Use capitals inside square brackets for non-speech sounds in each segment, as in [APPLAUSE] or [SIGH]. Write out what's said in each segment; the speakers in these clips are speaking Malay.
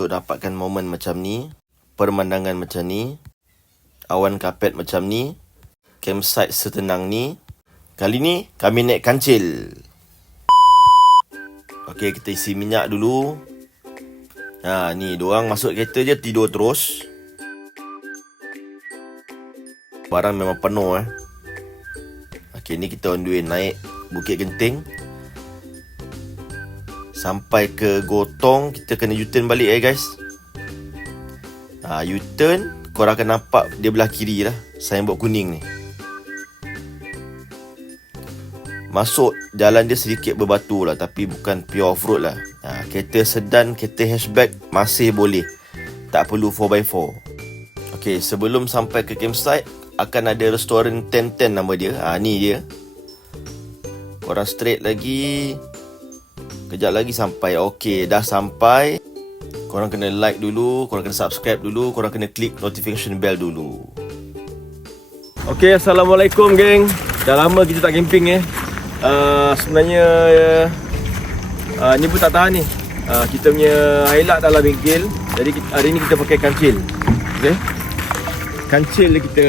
untuk dapatkan momen macam ni, pemandangan macam ni, awan kapet macam ni, campsite setenang ni. Kali ni kami naik kancil. Okey, kita isi minyak dulu. Ha, ni diorang masuk kereta je tidur terus. Barang memang penuh eh. Okey, ni kita on the way naik Bukit Genting. Sampai ke Gotong, kita kena U-turn balik eh guys. Ha, U-turn, korang akan nampak dia belah kiri lah. Signboard kuning ni. Masuk jalan dia sedikit berbatu lah Tapi bukan pure off-road lah ha, Kereta sedan, kereta hatchback masih boleh Tak perlu 4x4 Okay, sebelum sampai ke campsite Akan ada restoran Ten Ten nama dia ha, Ni dia Korang straight lagi Kejap lagi sampai Okay, dah sampai. Korang kena like dulu Korang kena subscribe dulu Korang kena klik notification bell dulu. Okay, Assalamualaikum geng. Dah lama kita tak camping eh. Uh, Sebenarnya uh, Ni pun tak tahan ni. Uh, Kita punya highlight dalam bengkel Jadi hari ni kita pakai kancil. Okay Kancil kita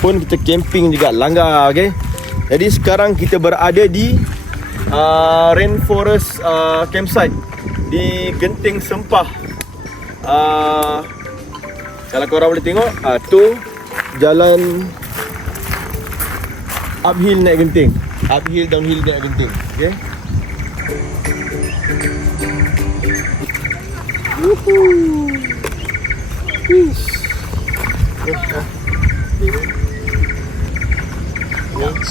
Pun kita camping juga Langgar okay Jadi sekarang kita berada di uh, Rainforest uh, Campsite Di Genting Sempah. Uh, Kalau korang boleh tengok uh, Tu Jalan Uphill naik genting. Uphill downhill naik genting. Okay Woohoo Peace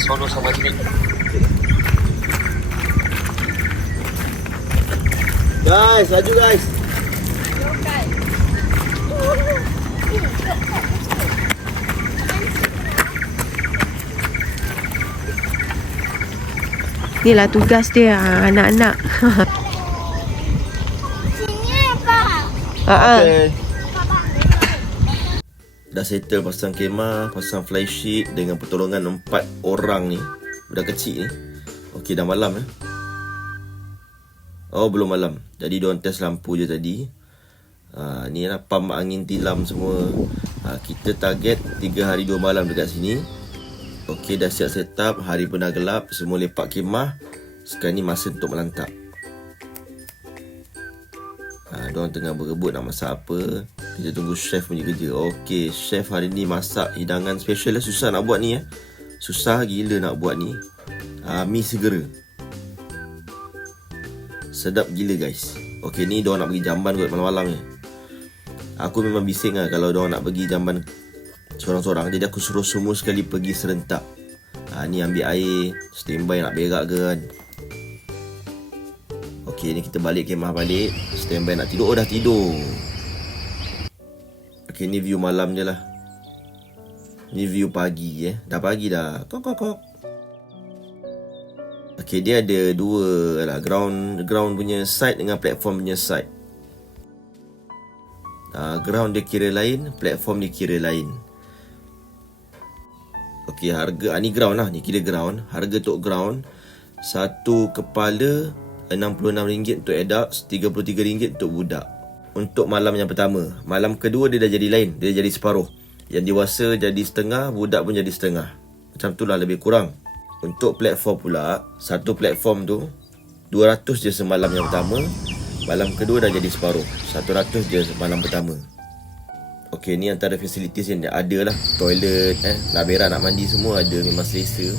Solo sama Smith Guys, laju guys Inilah tugas dia ah, anak-anak. Sini apa? Ha ah. Okay. Dah settle pasang kemah, pasang fly sheet dengan pertolongan empat orang ni. Budak kecil ni. Okey, dah malam eh. Oh, belum malam. Jadi diorang test lampu je tadi. Ha, ni lah pump angin tilam semua. Ha, kita target 3 hari 2 malam dekat sini. Okey, dah siap set up. Hari pun dah gelap. Semua lepak kemah. Sekarang ni masa untuk melantap. Ha, diorang tengah berebut nak masak apa. Kita tunggu chef punya kerja. Okey, chef hari ni masak hidangan special lah. Susah nak buat ni eh. Susah gila nak buat ni. Ha, mi segera. Sedap gila guys. Okey, ni diorang nak pergi jamban kot malam-malam ni. Aku memang bising lah kalau diorang nak pergi jamban seorang-seorang. Jadi aku suruh semua sekali pergi serentak. Ha, ni ambil air, standby nak berak ke kan. Okey, ni kita balik kemah balik. Standby nak tidur. Oh, dah tidur. Okey, ni view malam je lah. Ni view pagi eh. Dah pagi dah. Kok kok kok. Okey, dia ada dua lah. Ground ground punya side dengan platform punya side. Uh, ground dia kira lain, platform dia kira lain. Okey, harga ah, ni ground lah. Ni kira ground. Harga untuk ground satu kepala RM66 untuk adults, RM33 untuk budak. Untuk malam yang pertama. Malam kedua dia dah jadi lain. Dia jadi separuh. Yang dewasa jadi setengah, budak pun jadi setengah. Macam tu lah lebih kurang. Untuk platform pula, satu platform tu 200 je semalam yang pertama. Malam kedua dah jadi separuh. 100 je malam pertama. Okey, ni antara facilities yang ada lah. Toilet, eh, nak berak, nak mandi semua ada. Memang selesa.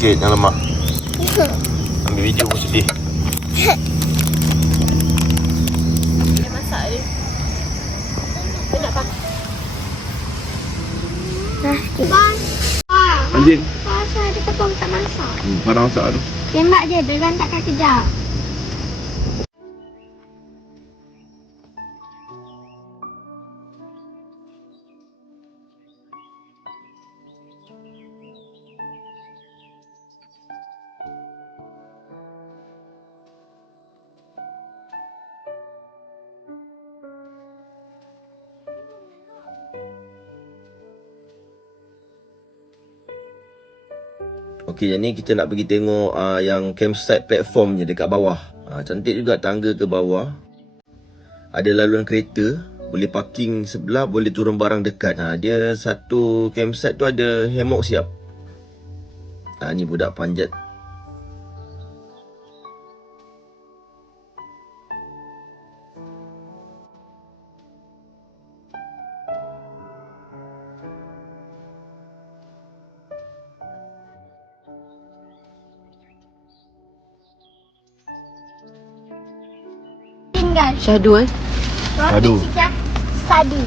Sikit yang lemak. [LAUGHS] Ambil video pun sedih. Dia masak dia. Dia nak pakai. Dah sikit. Bang. Wah. Anjing. Pasal dia tepung tak masak. Hmm, padang masak tu. Tembak je, dia rantakkan kejap. Okey, ni kita nak pergi tengok uh, yang campsite platform je dekat bawah. Uh, cantik juga tangga ke bawah. Ada laluan kereta, boleh parking sebelah, boleh turun barang dekat. Ha, dia satu campsite tu ada hammock siap. Ha, ni budak panjat. Tinggal. Syahdu eh. Aduh. Sadi.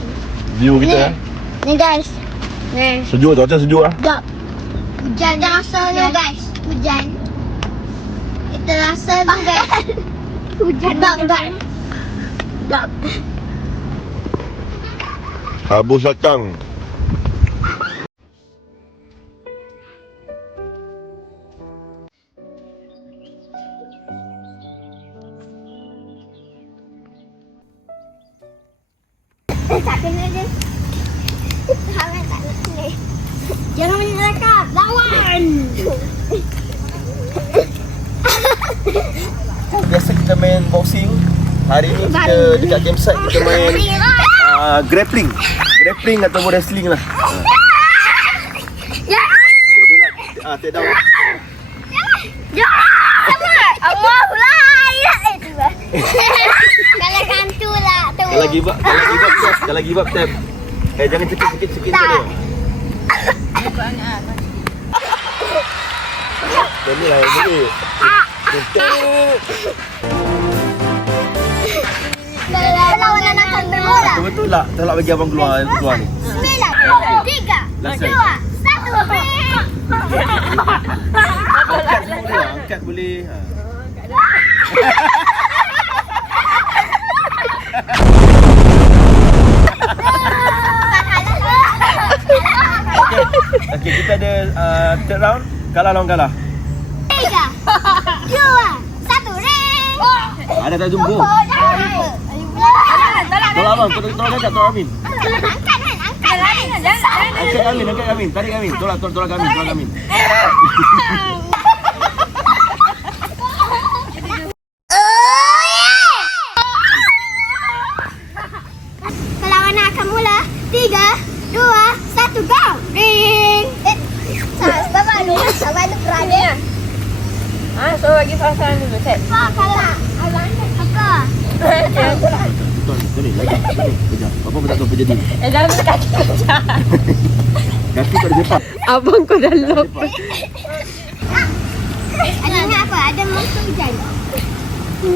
View kita eh. Ni guys. Ni. Sejuk tu, macam sejuk ah. Dok. Hujan Kita rasa ni guys. Hujan. Kita rasa ni guys. [LAUGHS] Hujan. Dok, dok. Dok. Habus datang. Kita dekat campsite kita main uh, grappling. Grappling ataupun wrestling lah. Ya. Ah, take down. Ya. Allah lah. Ya. Kalau kantu lah tu. Kalau give up, kalau give up. Kalau give up, tap. Eh, jangan cekik-cekik sikit Tak. je. Dia [LAUGHS] ni lah, ni. Bola. Betul tak? Tak nak bagi abang keluar, keluar ni. Sembilan. Tiga. Last time. Dua. Satu. Angkat semua, angkat boleh. Ha. Okay, kita ada uh, third round. Kalah lawan kalah. Tiga. Dua. Satu. Ring. Ada tak jumpa? Abang, tolong tolong angkat, tolong Amin. Angkat kan, angkat. Angkat Amin, angkat Amin. Tarik Amin. Tolong, tolong, tolong Amin, tolong Amin. [LAUGHS] Kalau anak akan mula. Tiga, dua, satu, go. Ring. Eh, sabar lu, sabar lu berani. Ah, so bagi pasangan dulu, Ted. Pak, kalau abang apa? Ni. Lagi, ni. Kejap. Apa pun tak tahu apa jadi. Eh, jangan kena kaki pecah. [LAUGHS] Kaki tak ada sepak. Abang kau dah lock. Ada ingat apa? Ada monster hujan.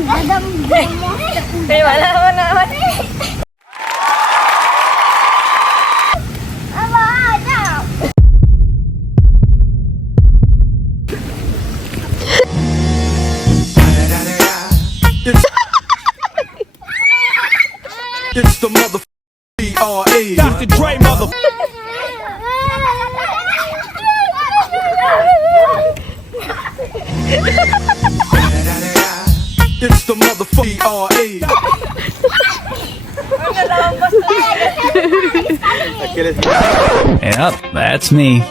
Ada monster Eh, mana mana D.R.E. Dr. Dre mother It's the motherfucking D.R.E. Okay, let's. Yep, that's me.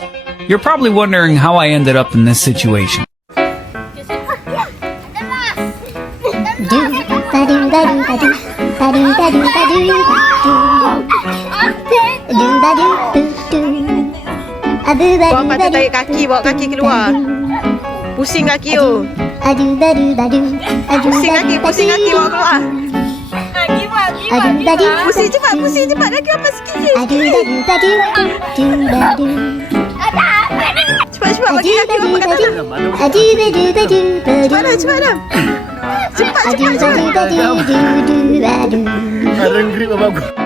You're probably wondering how I ended up in this situation. Bawa patut tarik kaki, bawa kaki keluar. Pusing kaki tu. Pusing kaki, pusing kaki bawa keluar. Pusing cepat, pusing cepat. Lagi apa sikit je. Cepat, cepat. Bagi kaki bawa kat tanah. Cepat dah, cepat dah. Cepat, cepat, cepat. Ada grip abang aku.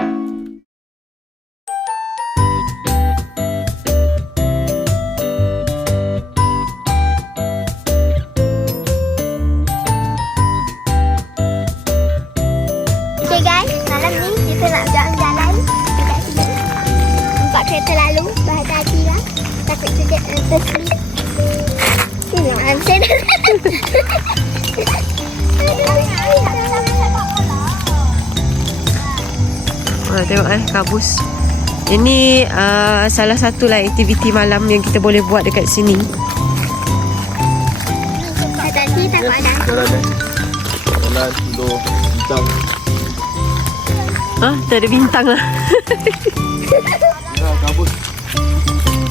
Ini uh, salah satu lah aktiviti malam yang kita boleh buat dekat sini. Ah, tak ada bintang lah.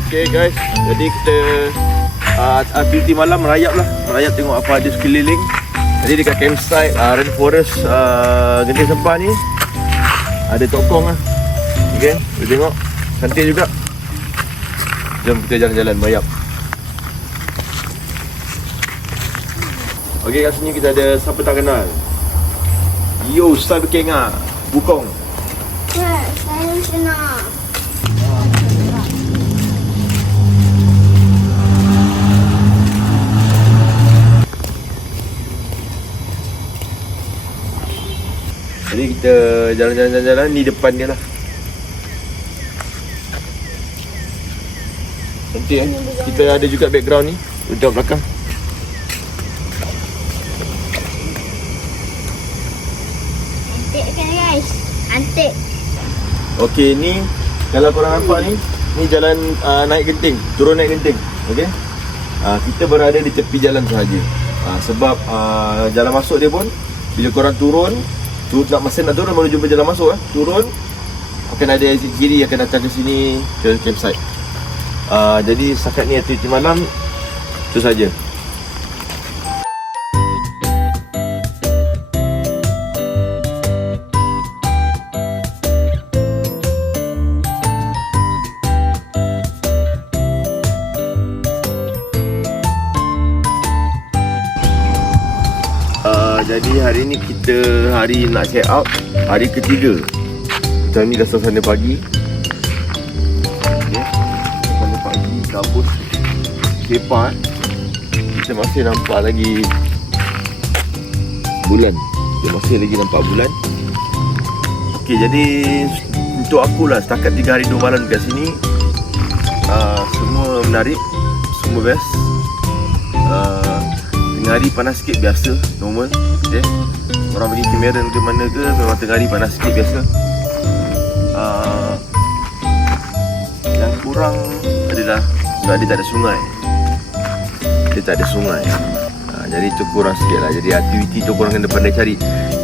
Okay guys, jadi kita uh, aktiviti malam merayap lah. Merayap tengok apa ada sekeliling. Jadi dekat campsite uh, Rainforest uh, Genting Sempah ni ada tokong lah. Okay, boleh tengok. Cantik juga. Jom kita jalan-jalan merayap. Okay kat sini kita ada siapa tak kenal. Yo, Star Kenga. Bukong. Saya senang. Jadi kita jalan-jalan-jalan ni depan dia lah. Cantik eh. Kita ada juga background ni. Untuk belakang. Antik kan guys? Antik. Okey ni kalau korang nampak ni ni jalan uh, naik genting, turun naik genting. Okey. Uh, kita berada di tepi jalan sahaja. Uh, sebab uh, jalan masuk dia pun bila korang turun tu nak masa nak turun menuju ke jalan masuk eh, turun akan ada exit kiri akan datang ke sini ke campsite. Uh, jadi setakat ni aktiviti malam itu saja. Uh, jadi hari ni kita hari nak check out hari ketiga. Kita ni dah suasana pagi. Kepa. eh. Kita masih nampak lagi bulan. Kita masih lagi nampak bulan. Okey, jadi untuk aku lah setakat 3 hari 2 malam dekat sini uh, semua menarik, semua best. Uh, tengah hari panas sikit biasa normal okay. orang pergi Cameron ke mana ke memang tengah hari panas sikit biasa uh, yang kurang adalah sebab dia tak ada sungai dia tak ada sungai. Uh, jadi tu kurang sikit lah. Jadi aktiviti tu korang kena pandai cari.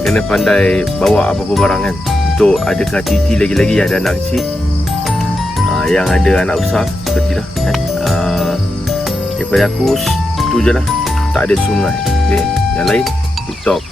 Kena pandai bawa apa-apa barang kan. Untuk adakah aktiviti lagi-lagi. Yang ada anak kecil. Uh, yang ada anak besar. Seperti lah kan? Uh, daripada aku tu je lah. Tak ada sungai. Okay. yang lain TikTok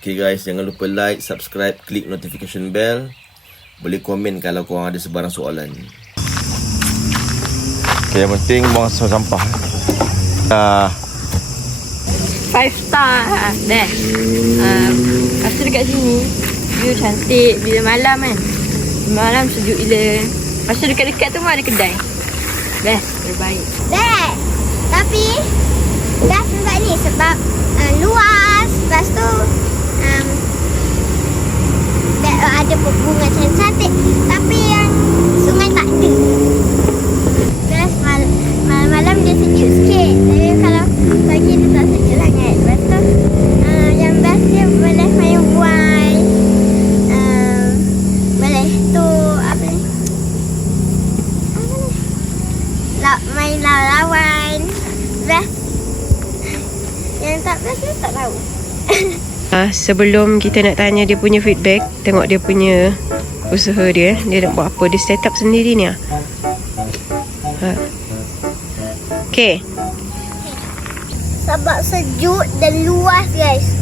Okay guys, jangan lupa like, subscribe, klik notification bell. Boleh komen kalau korang ada sebarang soalan. Okay, yang penting buang sampah. Ah, Five star. Best. Uh, lepas tu dekat sini, view cantik. Bila malam kan. Malam sejuk gila. Lepas tu dekat-dekat tu pun ada kedai. Best. Terbaik. Best. Tapi best juga ni sebab uh, luas. Lepas tu แต่อาจจะปกปรุงกับฉันชาติ tapi ya sebelum kita nak tanya dia punya feedback, tengok dia punya usaha dia. Dia nak buat apa? Dia set up sendiri ni ah. Ha. Okay. Sebab sejuk dan luas guys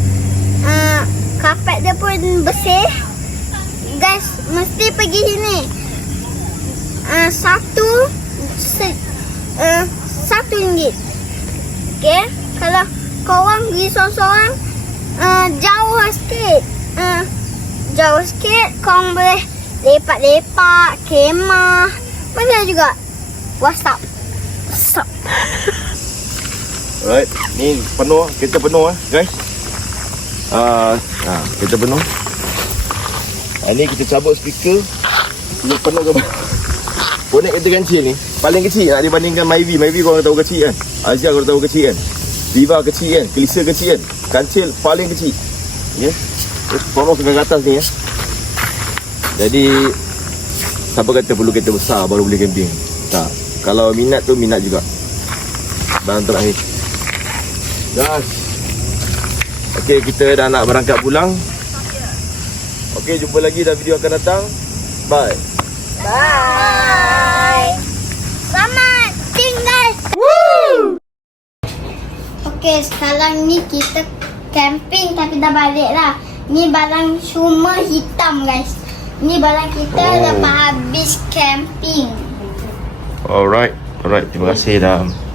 uh, Kapet dia pun bersih Guys mesti pergi sini uh, Satu se, uh, Satu ringgit Okay Kalau korang pergi seorang-seorang uh, Jauh sikit uh, Jauh sikit Korang boleh Lepak-lepak Kemah Mana juga WhatsApp WhatsApp Alright, ni penuh, kereta penuh ah, guys. Ah, uh, kereta penuh. Ah, ni kita cabut speaker. Ni penuh ke [LAUGHS] Bonek kereta kancil ni paling kecil nak dibandingkan Myvi. Myvi korang tahu kecil kan? Azia korang tahu kecil kan? Viva kecil kan? Kelisa kecil kan? Kancil paling kecil. Ya. Yeah? Korang ke atas ni ya. Jadi siapa kata perlu kereta besar baru boleh camping? Tak. Kalau minat tu minat juga. Dan terakhir. Dah. Okey, kita dah nak berangkat pulang. Okey, jumpa lagi dalam video akan datang. Bye. Bye. Selamat tinggal. Okey, sekarang ni kita camping tapi dah balik lah. Ni barang semua hitam guys. Ni barang kita Oh. dapat habis camping. Alright. Alright, terima kasih dah